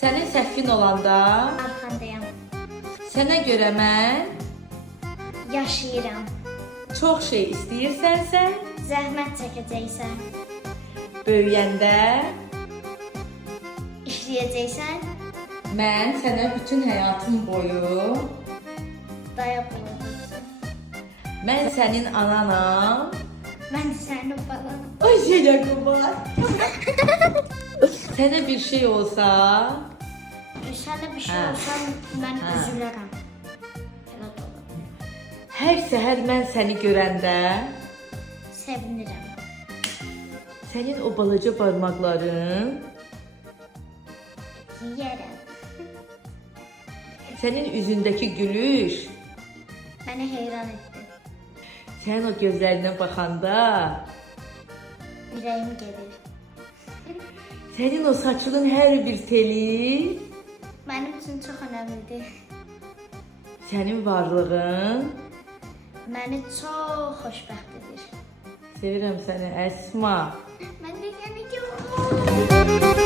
Sənin səhvin olanda Arxandayam. sənə görə mən Yaşayıram. çox şey istəyirsənsə, Zəhmət çəkəcəksən. böyüyəndə İşləyəcəksən. mən sənə bütün həyatım boyu Dayaq olacaqsan. mən sənin ananam. Mən sənin balanım. Ay şeyə qurban. Sənə bir şey olsa, Sənə bir şey Hə. olsa mən Hə. üzülərəm. Elə də olur. hər səhər mən səni görəndə, Sevinirəm. sənin o balaca barmaqların, Yeyərəm. sənin üzündəki gülüş, Məni heyran etdi. sənin o gözlərinə baxanda, Ürəyim gedir. sənin o saçının hər bir teli, Mənim üçün çox önəmlidir. sənin varlığın, Məni çox xoşbəxt edir. sevirəm səni Əsma. Mən də səni çox